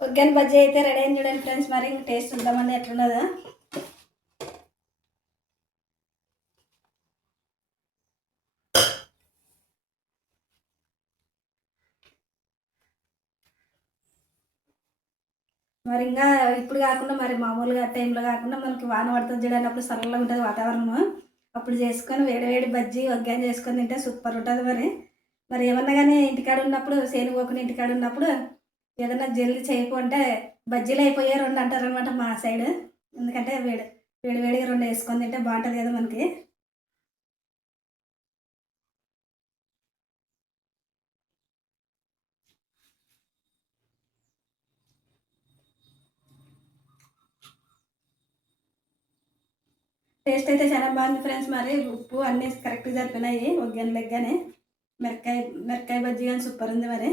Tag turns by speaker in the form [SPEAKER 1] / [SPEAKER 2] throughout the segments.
[SPEAKER 1] ఒగ్గాని బజ్జీ అయితే రెడీ అయింది చూడండి ఫ్రెండ్స్ మరి ఇంకా టేస్ట్ ఉందామండి ఎట్లున్నదా. మరి ఇంకా ఇప్పుడు కాకుండా మరి మామూలుగా టైంలో కాకుండా మనకి వాన పడుతుంది చూడండి అప్పుడు సరళంగా ఉంటుంది వాతావరణము. అప్పుడు చేసుకొని వేడి వేడి బజ్జీ ఒగ్గాని చేసుకొని తింటే సూపర్ ఉంటుంది మరి. మరి ఏమన్నా కానీ ఇంటికాడ ఉన్నప్పుడు సేను పోకుండా ఇంటికాడ ఉన్నప్పుడు ఏదైనా జల్లి చేయకుంటే బజ్జీలు అయిపోయాయి రెండు అంటారు అనమాట మా సైడ్. ఎందుకంటే వేడి వేడి వేడిగా రెండు వేసుకొని తింటే బాగుంటుంది కదా మనకి. టేస్ట్ అయితే చాలా బాగుంది ఫ్రెండ్స్ మరి. ఉప్పు అన్నీ కరెక్ట్గా సరిపోయినాయి ఒగ్గాని లెగ్గానే. మిరకాయ మిరకాయ బజ్జీ కానీ సూపర్ ఉంది మరి.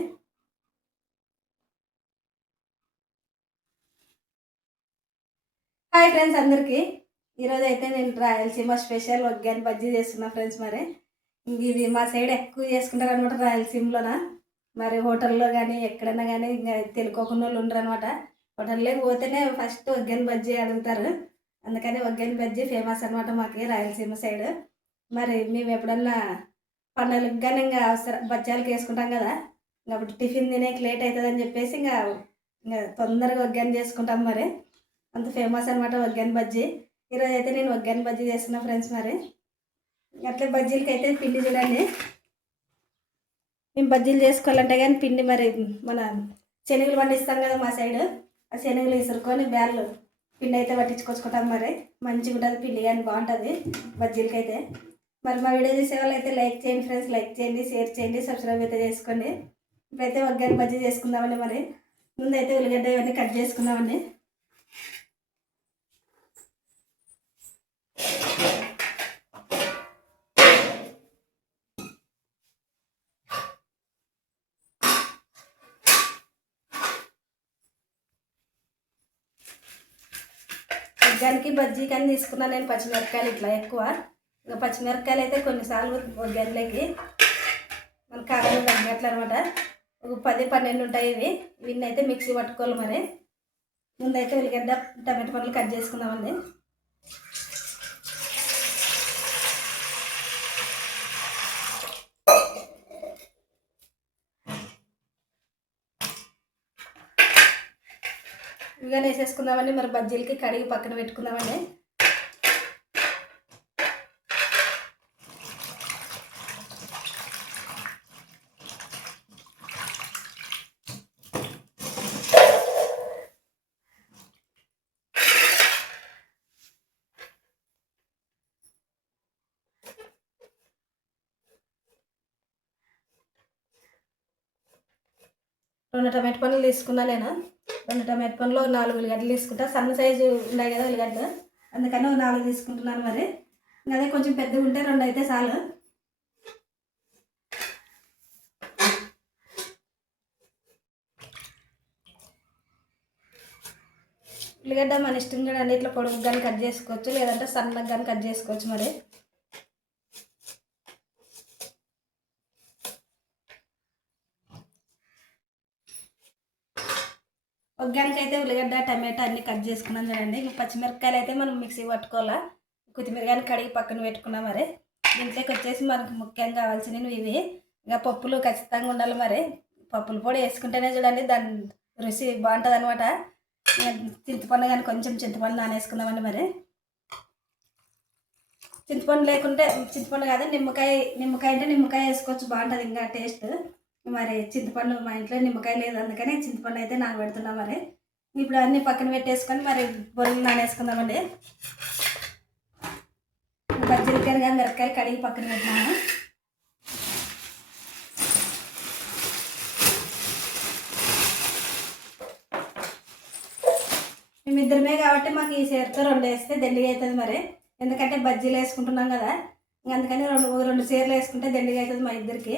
[SPEAKER 1] హాయ్ ఫ్రెండ్స్ అందరికీ. ఈరోజు అయితే నేను రాయలసీమ స్పెషల్ ఒగ్గాని బజ్జీ చేస్తున్నా ఫ్రెండ్స్ మరి. ఇంక ఇది మా సైడ్ ఎక్కువ చేసుకుంటారు అనమాట రాయలసీమలోన. మరి హోటల్లో కానీ ఎక్కడైనా కానీ ఇంకా తెలుకోకుండా వాళ్ళు ఉండరు అనమాట హోటల్లోకి పోతేనే ఫస్ట్ ఒగ్గాని బజ్జీ అడుగుతారు. అందుకని ఒగ్గాని బజ్జీ ఫేమస్ అనమాట మాకు రాయలసీమ సైడ్. మరి మేము ఎప్పుడన్నా పండుగలకు కానీ ఇంకా అవసరం బజ్జాలకు వేసుకుంటాం కదా. ఇంకా అప్పుడు టిఫిన్ తినేకి లేట్ అవుతుందని చెప్పేసి ఇంకా ఇంకా తొందరగా ఒగ్గాని చేసుకుంటాం మరి. అంత ఫేమస్ అనమాట ఒగ్గాని బజ్జీ. ఈరోజు అయితే నేను ఒగ్గాని బజ్జీ చేస్తున్నా ఫ్రెండ్స్ మరి. అట్లే బజ్జీలకి అయితే పిండి చూడండి. మేము బజ్జీలు చేసుకోవాలంటే కానీ పిండి మరి మన శనగలు పండిస్తాం కదా మా సైడ్ ఆ శనగలు ఇసురుకొని బ్యార్లు పిండి అయితే పట్టించుకొచ్చుకుంటాం మరి. మంచిగా ఉంటుంది పిండి కానీ బాగుంటుంది బజ్జీలకి అయితే మరి మా వీడియో చూసే వాళ్ళు అయితే లైక్ చేయండి ఫ్రెండ్స్ లైక్ చేయండి షేర్ చేయండి సబ్స్క్రైబ్ అయితే చేసుకోండి. ఇప్పుడైతే ఒగ్గాని బజ్జీ చేసుకుందామండి మరి. ముందైతే ఉల్లిగడ్డ ఇవన్నీ కట్ చేసుకుందామండి. ఒగ్గానికి బజ్జీ కానీ తీసుకున్నాను నేను పచ్చిమిరపకాయలు ఇట్లా ఎక్కువ. ఇంకా పచ్చిమిరపకాయలు అయితే కొన్నిసార్లు ఒగ్గానిలోకి మన కారం తగ్గినట్లు అనమాట ఒక పది పన్నెండు ఉంటాయి ఇవి. వీటిని అయితే మిక్సీ పట్టుకోవాలి మరి. ముందైతే ఉల్లిగడ్డ టమాటో పండ్లు కట్ చేసుకుందామండి. ఇవిగా వేసేసుకుందామండి మరి బజ్జీలకి కడిగి పక్కన పెట్టుకుందామండి. రెండు టమాటో పండ్లు తీసుకున్నా నేను రెండు టమాటో పండ్లు నాలుగు ఉల్లిగడ్డలు తీసుకుంటా. సన్న సైజు ఉన్నాయి కదా ఉల్లిగడ్డలు. అందుకని ఒక నాలుగు తీసుకుంటున్నాను మరి. అదే కొంచెం పెద్దగా ఉంటే రెండు అయితే చాలు. ఉల్లిగడ్డ మన ఇష్టం చూడండి. ఇట్లా పొడుగు కానీ కట్ చేసుకోవచ్చు. లేదంటే సన్నగా కానీ కట్ చేసుకోవచ్చు మరి. ఒగ్గానికి అయితే ఉల్లిగడ్డ టమాటా అన్ని కట్ చేసుకున్నాం చూడండి. ఇంకా పచ్చిమిరపకాయలు అయితే మనం మిక్సీ పట్టుకోవాలా? కొత్తిమీర కానీ కడిగి పక్కన పెట్టుకున్నాం మరి. దీంట్లోకి వచ్చేసి మనకు ముఖ్యంగా కావాల్సినవి ఇవి. ఇంకా పప్పులు ఖచ్చితంగా ఉండాలి మరి. పప్పులు పొడి వేసుకుంటేనే చూడండి దాని రుచి బాగుంటుంది అనమాట చింతపండు కానీ కొంచెం చింతపండు నానేసుకుందామండి మరి. చింతపండు లేకుంటే చింతపండు కాదు నిమ్మకాయ నిమ్మకాయ అంటే నిమ్మకాయ వేసుకోవచ్చు. బాగుంటుంది ఇంకా టేస్ట్. మరి చింతపండు మా ఇంట్లో నిమ్మకాయ లేదు అందుకని చింతపండు అయితే నానబెడుతున్నాం మరి. ఇప్పుడు అన్నీ పక్కన పెట్టేసుకొని మరి బొల్లు నానేసుకుందామండి. బజ్జీలకాయలు కానీ మిరపకాయలు కడిగి పక్కన పెట్టినాము మేమిద్దరమే కాబట్టి మాకు ఈ చీరతో రెండు వేస్తే దండిగా అవుతుంది మరి. ఎందుకంటే బజ్జీలు వేసుకుంటున్నాం కదా. ఇంక అందుకని రెండు రెండు చీరలు వేసుకుంటే దండిగా అవుతుంది మా ఇద్దరికి.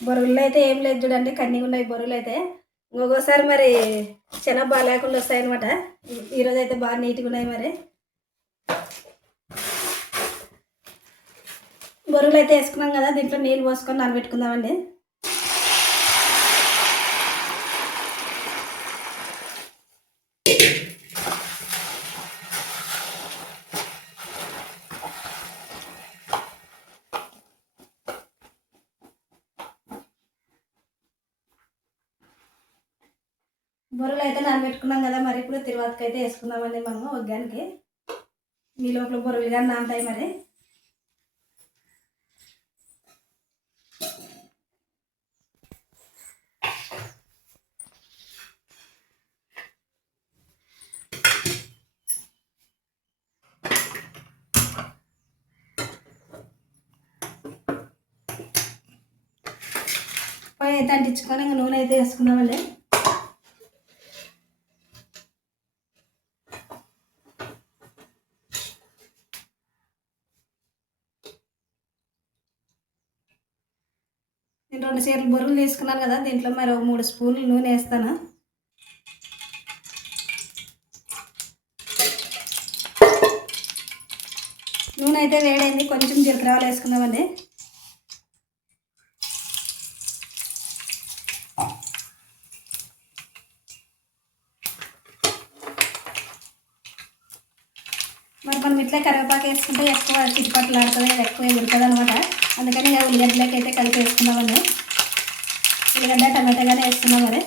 [SPEAKER 1] బొరుగులు అయితే ఏం లేదు చూడండి కన్నీగా ఉన్నాయి బొరుగులు అయితే ఇంకొకసారి మరి చాలా బాగా లేకుండా వస్తాయి అనమాట ఈరోజు అయితే బాగా నీట్గా ఉన్నాయి మరి. బొరుగులు అయితే వేసుకున్నాం కదా దీంట్లో నీళ్ళు పోసుకొని నానబెట్టుకుందామండి. బొరలు అయితే నానబెట్టుకున్నాం కదా మరి ఇప్పుడు తిరువాతకి అయితే వేసుకుందామండి మనము ఒగ్గానికి ఈ లోపల బొరలు కానీ నానతాయి మరి. పొయ్యి అయితే అంటించుకొని ఇంకా నూనె అయితే వేసుకున్నామండి నేను రెండు చీరలు బొరుగులు తీసుకున్నాను కదా దీంట్లో మరి ఒక మూడు స్పూన్లు నూనె వేస్తాను. నూనె అయితే వేడైంది కొంచెం జీలకర్రలు వేసుకుందామండి. మరి మనం ఇట్లా కరివేపాకు వేసుకుంటే ఎక్కువ చిట్టుపట్లు ఆడుతుంది ఎక్కువ ఎగురుతుంది అనమాట అందుకని ఉల్లిగడ్డలకైతే అయితే కలిపి వేసుకున్నామండి ఉల్లిగడ్డ టమాటా కానీ వేసుకున్నాం మరి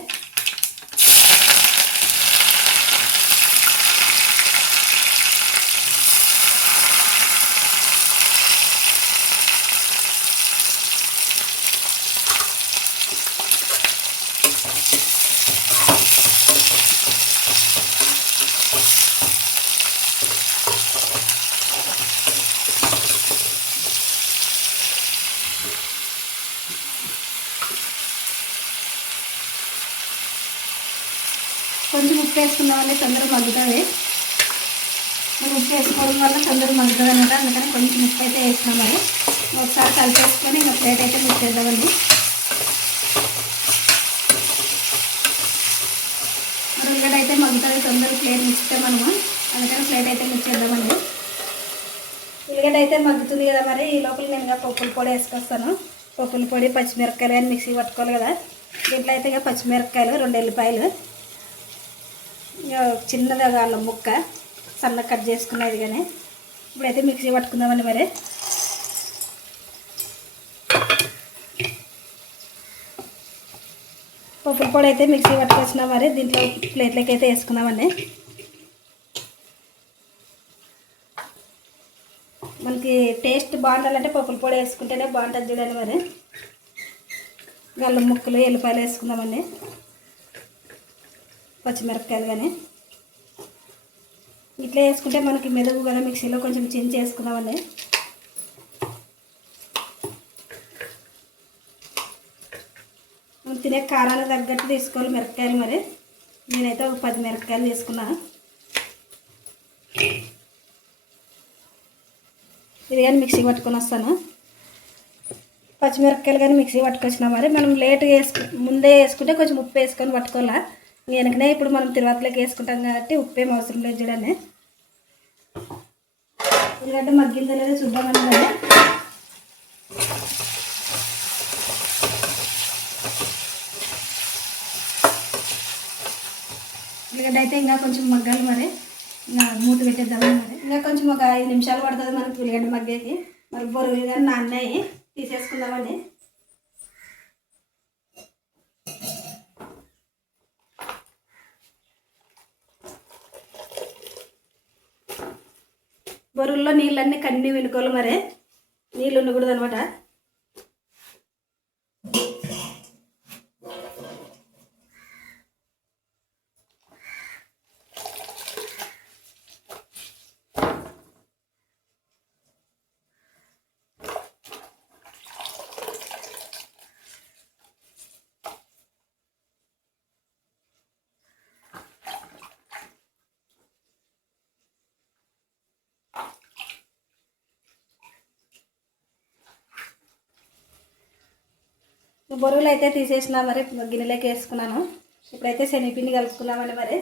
[SPEAKER 1] కొంచెం ఉప్పు వేసుకున్నామండి తొందరగా మగ్గుతుంది మనం ఉప్పు వేసుకోవడం వల్ల తొందరగా మగ్గుతుంది అనమాట అందుకని కొంచెం ఉప్పు అయితే వేసినాం మరి. ఒకసారి కలిపేసుకొని ఇంకా ప్లేట్ అయితే మిక్స్ మరి ఉల్లిగడ్డ అయితే మగ్గుతుంది. తొందరగా ప్లేట్ ముచ్చితే మనము అందుకని ప్లేట్ అయితే మిక్స్ చేద్దామండి. ఉల్లిగడ్డ అయితే మగ్గుతుంది కదా మరి. ఈ లోపల నేను ఇంకా పప్పుల పొడి వేసుకొస్తాను. పప్పుల పొడి పచ్చిమిరపకాయలు కానీ మిక్సీ పట్టుకోవాలి కదా. దీంట్లో అయితే ఇక పచ్చిమిరపకాయలు రెండు ఎల్లిపాయలు. ఇంకా చిన్నగా అల్లం ముక్క. సన్న కట్ చేసుకున్నది కానీ. ఇప్పుడైతే మిక్సీ పట్టుకుందామండి మరి. పప్పుల పొడి అయితే మిక్సీ పట్టుకొచ్చినా మరి దీంట్లో ప్లేట్లకి అయితే వేసుకుందామండి మనకి టేస్ట్ బాగుండాలంటే పప్పుల పొడి వేసుకుంటేనే బాగుంటుంది చూడండి మరి. గల్లం ముక్కలు ఎల్లిపాయలు వేసుకుందామండి పచ్చిమిరపకాయలు కానీ. ఇట్లా వేసుకుంటే మనకి మెదవు కదా మిక్సీలో కొంచెం చించి వేసుకుందామండి మనం తినే కారానికి తగ్గట్టు తీసుకోవాలి మిరపకాయలు మరి. నేనైతే ఒక పది మిరపకాయలు తీసుకున్నా. ఇది కానీ మిక్సీ పట్టుకొని వస్తాను? పచ్చిమిరపకాయలు కానీ మిక్సీ పట్టుకొచ్చినా మరి. మనం లేట్గా వేసుకు ముందే వేసుకుంటే కొంచెం ఉప్పు వేసుకొని పట్టుకోవాలా? వెనకనే ఇప్పుడు మనం తిరువాతలోకి వేసుకుంటాం కాబట్టి ఉప్పు ఏం అవసరం లేదు చూడండి. ఉల్లిగడ్డ మగ్గిందో లేదో చూద్దామని మరి ఎందుకంటే అయితే ఇంకా కొంచెం మగ్గాలి మరి. ఇంకా మూత పెట్టేద్దాము మరి. ఇంకా కొంచెం ఒక ఐదు నిమిషాలు పడుతుంది మనకి ఉల్లిగడ్డ మగ్గేకి. మరి బొరుగులు కానీ నాన్నాయి. తీసేసుకుందామండి. బరువుల్లో నీళ్ళన్నీ కన్నీ వెనుకోవాలి మరి. నీళ్ళు ఉండకూడదు అనమాట బొరుగులు అయితే తీసేసిన మరి గిన్నెలోకి వేసుకున్నాను. ఇప్పుడైతే శనగపిండి కలుపుకున్నామండి మరి.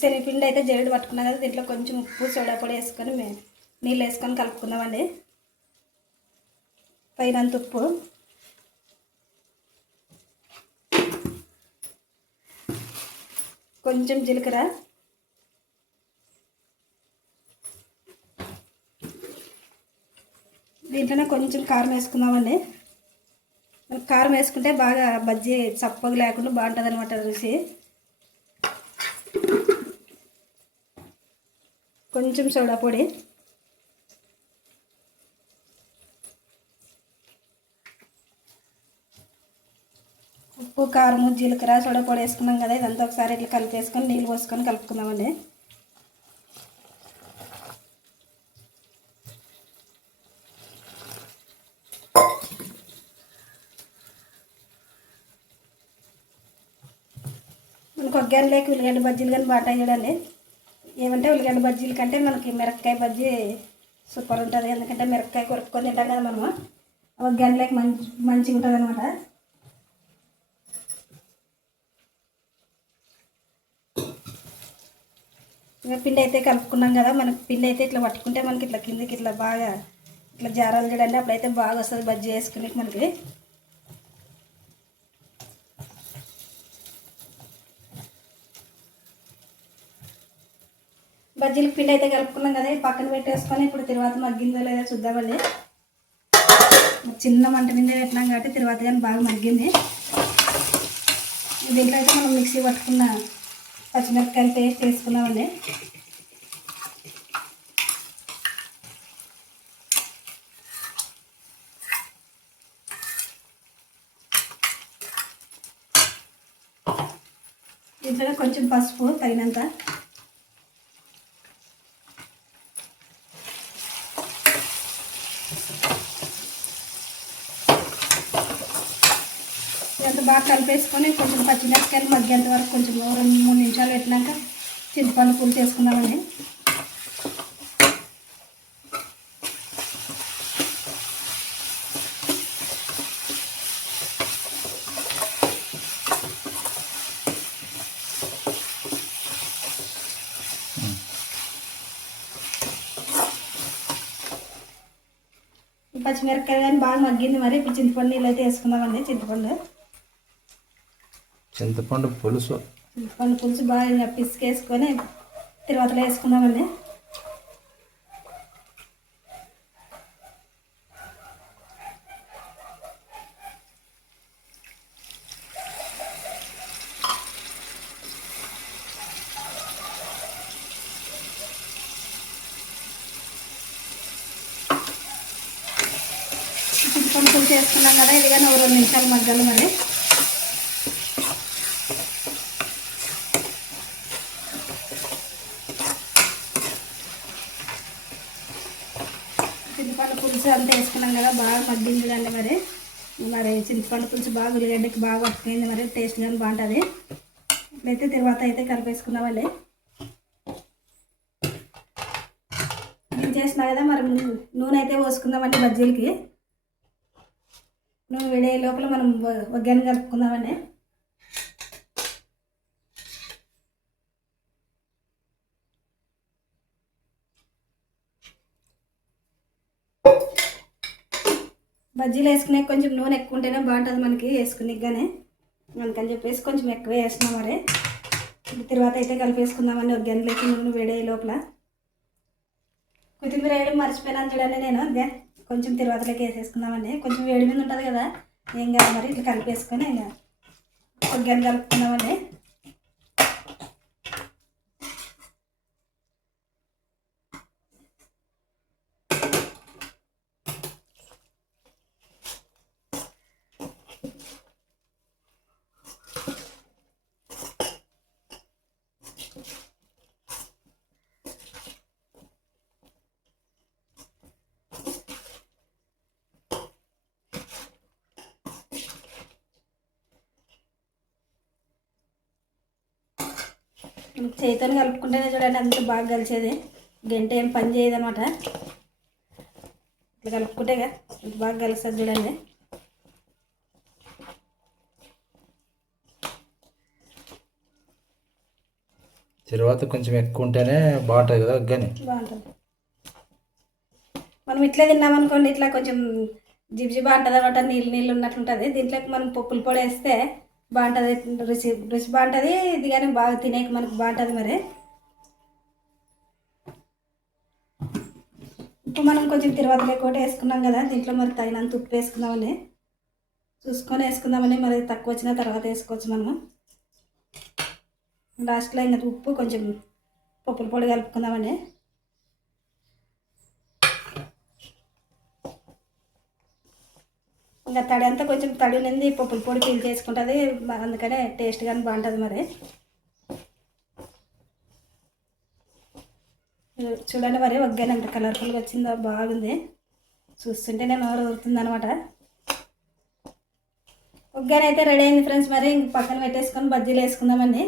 [SPEAKER 1] శనగపిండి అయితే జరుడు పట్టుకున్నా కదా దీంట్లో కొంచెం ఉప్పు సోడా పొడి వేసుకొని నీళ్ళు వేసుకొని కలుపుకుందామండి. తగినంత ఉప్పు. కొంచెం జీలకర్ర. దీంట్లోనే కొంచెం కారం వేసుకుందామండి. కారం వేసుకుంటే బాగా బజ్జీ చప్పగా లేకుండా బాగుంటుంది అనమాట రుచి. కొంచెం సోడా పొడి. ఉప్పు కారము జీలకర్ర సోడా వేసుకున్నాం కదా ఇదంతా ఒకసారి ఇట్లా కలిపేసుకొని నీళ్ళు పోసుకొని కలుపుకుందామండి. మనకు ఒగ్గానిలోకి ఉల్లిగడ్డ బజ్జీలు కానీ బాగా చూడండి ఏమంటే ఉల్లిగడ్డ బజ్జీల కంటే మనకి మిరపకాయ బజ్జీ సూపర్ ఉంటుంది. ఎందుకంటే మిరపకాయ కొరుక్కొని తింటాం కదా మనము. ఒగ్గానిలోకి మంచి మంచిగా ఉంటుంది అనమాట ఇంకా పిండి అయితే కలుపుకున్నాం కదా మనకి పిండి అయితే ఇట్లా పట్టుకుంటే మనకి ఇట్లా కిందకి ఇట్లా బాగా ఇట్లా జారాలు చూడండి అప్పుడైతే బాగా వస్తుంది బజ్జీ వేసుకునే మనకి. బజ్జీలకు పిండి అయితే కలుపుకున్నాం కదా పక్కన పెట్టేసుకొని ఇప్పుడు తర్వాత మగ్గిందో లేదో చూద్దామండి. చిన్న మంట మీద పెట్టినాం కాబట్టి తర్వాత కానీ బాగా మగ్గింది. దీంట్లో అయితే మనం మిక్సీ పట్టుకున్న పచ్చిమిరపకాయలు పేస్ట్ వేసుకున్నామండి దీంట్లో కొంచెం పసుపు తగినంత ఇదంతా బాగా కలిపేసుకొని కొంచెం పచ్చిమిరపకాయలు మగ్గేంత వరకు కొంచెం రెండు మూడు నిమిషాలు పెట్టినాక చింతపండు పులుసు వేసుకుందామండి ఈ పచ్చిమిరపకాయలు కానీ బాగా మగ్గింది మరి. ఇప్పుడు చింతపండు నీళ్ళు అయితే వేసుకుందామండి చింతపండు.
[SPEAKER 2] చింతపండు పులుసు.
[SPEAKER 1] చింతపండు పులుసు బాగా పిసికేసుకొని తిరువాతలో వేసుకున్నామండి. చింతపండు పులుసు వేసుకున్నాం కదా ఇదిగా ఒక రెండు నిమిషాలు మగ్గాలి మరి చింతపండు పులుసు అంతా వేసుకున్నాం కదా బాగా మగ్గింది కదండి మరి. మరి చింతపండు పులుసు బాగా ఉల్లిగడ్డకి బాగా పట్టుకుంది మరి టేస్ట్ కానీ బాగుంటుంది. అయితే తర్వాత అయితే కలిపేసుకున్నామండి నేను చేసినా కదా మరి నూనె అయితే పోసుకుందామండి బజ్జీలకి. నూనె వేడే లోపల మనం ఒగ్గాన్ని కలుపుకుందామండి బజ్జీలు వేసుకునే కొంచెం నూనె ఎక్కువ ఉంటేనే బాగుంటుంది మనకి వేసుకునిగానే. అందుకని చెప్పేసి కొంచెం ఎక్కువ వేసినాం మరి. ఇప్పుడు తర్వాత అయితే కలిపేసుకుందామని ఒక గంటలకి నూనె వేడే లోపల. కొత్తిమీర వేయడం మర్చిపోయినాను చూడండి నేను కొంచెం తిరువాతలోకి వేసేసుకుందామండి కొంచెం వేడి మీద ఉంటుంది కదా ఏం కాదు మరి ఇట్లా కలిపేసుకొని ఇంకా ఒక గంట కలుపుకుందామండి చేతితో కలుపుకుంటేనే చూడండి అంత బాగా కలిసేది. గంట ఏం పని చేయదు అనమాట ఇట్లా కలుపుకుంటే ఇంత బాగా కలుస్తుంది చూడండి.
[SPEAKER 2] తర్వాత కొంచెం ఎక్కువ ఉంటేనే బాగుంటుంది కదా కానీ
[SPEAKER 1] బాగుంటుంది. మనం ఇట్లా తిన్నామనుకోండి ఇట్లా కొంచెం జిబి బాగుంటుంది అనమాట నీళ్ళు నీళ్ళు ఉన్నట్లుంటుంది. దీంట్లోకి మనం పప్పుల పొడి వేస్తే బాగుంటుంది రుచి రుచి బాగుంటుంది. ఇది కానీ బాగా తినేకి మనకు బాగుంటుంది మరి. ఉప్పు మనం కొంచెం తిరువాత లేకుండా వేసుకున్నాం కదా దీంట్లో మరి తగినంత ఉప్పు వేసుకుందామని. చూసుకొని వేసుకుందామని మరి తక్కువ వచ్చిన తర్వాత వేసుకోవచ్చు మనము. లాస్ట్లో ఇంకా ఉప్పు కొంచెం పప్పుల పొడి కలుపుకుందామని. ఇంకా తడి అంతా కొంచెం తడి ఉన్నది పప్పుల పొడి పీల్ చేసుకుంటుంది. అందుకనే టేస్ట్ కానీ బాగుంటుంది మరి. చూడండి మరి ఒగ్గాని ఎంత కలర్ఫుల్గా వచ్చిందో బాగుంది. చూస్తుంటే నేను నోరు ఊరుతుంది అనమాట అయితే రెడీ అయింది ఫ్రెండ్స్ మరి. ఇంక పక్కన పెట్టేసుకొని బజ్జీలు వేసుకుందామండి.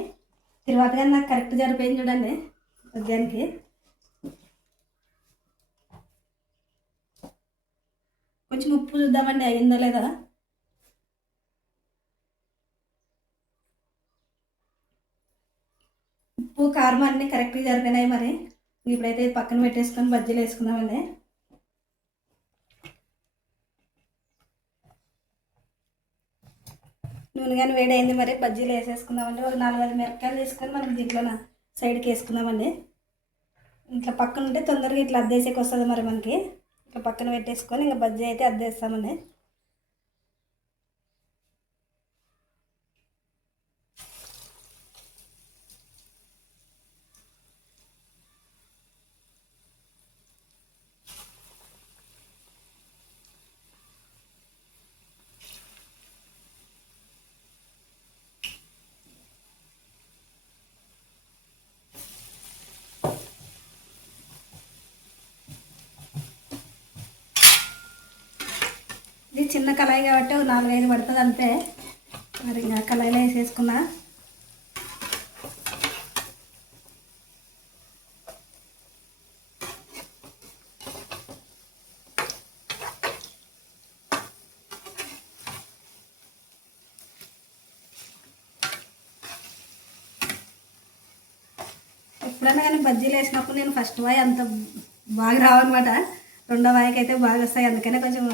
[SPEAKER 1] తర్వాత కానీ నాకు కరెక్ట్ జరిపోయింది చూడండి ఒగ్గానికి. కొంచెం ఉప్పు చూద్దామండి అయిందో లేదా? ఉప్పు కారం అన్నీ కరెక్ట్గా జరిగినాయి మరి. ఇప్పుడైతే పక్కన పెట్టేసుకొని బజ్జీలు వేసుకుందామండి. నూనె కానీ వేడైంది మరి బజ్జీలు వేసేసుకుందామండి. ఒక నాలుగైదు మిరపకాయలు తీసుకొని మనం దీంట్లో సైడ్కి వేసుకుందామండి. ఇట్లా పక్కన ఉంటే తొందరగా ఇట్లా అద్దేసేకి వస్తుంది మరి మనకి. ఇంకా పక్కన పెట్టేసుకొని ఇంకా బజ్జీ అయితే అద్దేస్తామండి ఇది చిన్న కాబట్టి నాలుగైదు పడుతుంది అంతే. మరి ఇంకా కళాయిలో వేసేసుకున్నా. ఎప్పుడైనా కానీ బజ్జీలు వేసినప్పుడు నేను ఫస్ట్ వాయి అంత బాగా రావన్నమాట రెండో వాయికి అయితే బాగా వస్తాయి. అందుకనే కొంచెం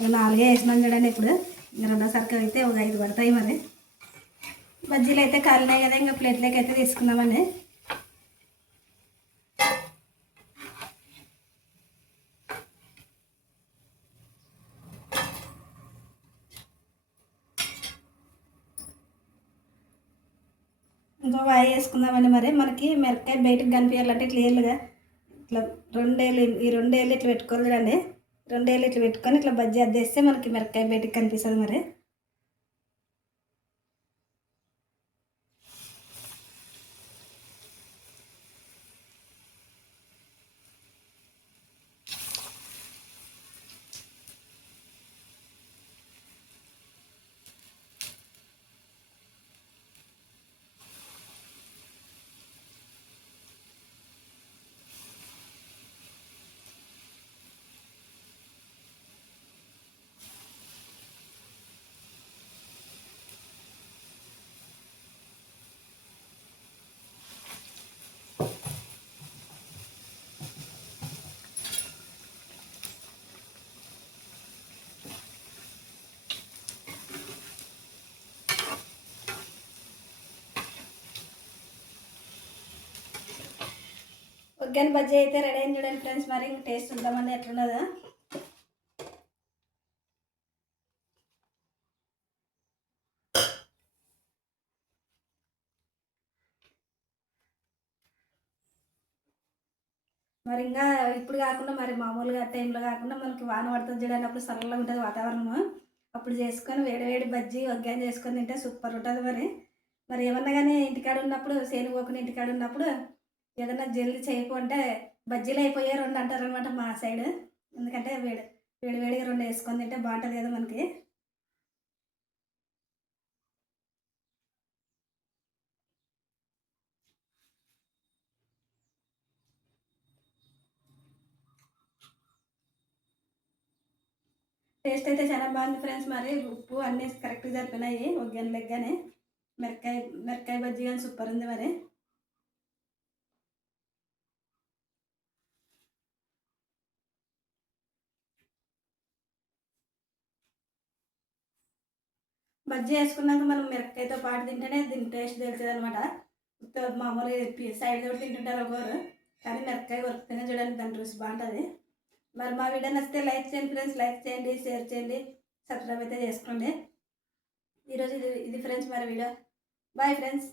[SPEAKER 1] ఒక నాలుగే వేసినాం చూడండి ఇప్పుడు. ఇంకా రెండోసారికి అయితే ఒక ఐదు పడతాయి మరి. బజ్జీలు అయితే కాలినాయి కదా ఇంకా ప్లేట్లోకి అయితే తీసుకుందామని. ఇంకో వాయి వేసుకుందామని మరి. మనకి మిరపకాయ బయటకు కనిపించాలంటే క్లియర్గా ఇట్లా రెండేళ్ళు ఈ రెండేళ్ళు ఇట్లా పెట్టుకోవాలి చూడండి. రెండేళ్ళు ఇట్లా పెట్టుకొని ఇట్లా బజ్జీ అద్దేస్తే మనకి మిరపకాయ బయటకు కనిపిస్తుంది మరి. ఒగ్గాని బజ్జీ అయితే రెడీ అయింది చూడండి ఫ్రెండ్స్ మరి టేస్ట్ చూద్దామని ఎట్లున్నదా. మరి ఇంకా ఇప్పుడు కాకుండా మరి మామూలుగా టైంలో కాకుండా మనకి వాన పడుతుంది చూడండి అప్పుడు సరళంగా ఉంటుంది వాతావరణము. అప్పుడు చేసుకొని వేడి వేడి బజ్జీ ఒగ్గాని చేసుకొని తింటే సూపర్ ఉంటుంది మరి. మరి ఏమన్నా కానీ ఇంటికాడ ఉన్నప్పుడు సేను పోకుండా ఇంటికాడ ఉన్నప్పుడు ఏదైనా జల్లి చేయకుంటే బజ్జీలు అయిపోయే రెండు అంటారు అనమాట మా సైడ్. ఎందుకంటే వేడి వేడి వేడిగా రెండు వేసుకొని తింటే బాగుంటుంది కదా మనకి. టేస్ట్ అయితే చాలా బాగుంది ఫ్రెండ్స్ మరి. ఉప్పు అన్నీ కరెక్ట్గా జరిపినాయి ఒక గంట లెగ్గానే. మిరకాయ మిరకాయ బజ్జీ కానీ సూపర్ ఉంది మరి. బజ్జీ వేసుకున్నాక మనం మిరపకాయతో పాటు తింటేనే దీని టేస్ట్ తెలుస్తుంది అనమాట మామూలుగా సైడ్ తోటి తింటుంటారు ఒకరు కానీ మిరపకాయ కొరుకుతేనే చూడండి దాని రుచి బాగుంటుంది. మరి మా వీడియో నచ్చితే లైక్ చేయండి ఫ్రెండ్స్. లైక్ చేయండి షేర్ చేయండి. సబ్స్క్రైబ్ అయితే చేసుకోండి. ఈరోజు ఇది ఇది ఫ్రెండ్స్ మరి వీడియో. Bye friends.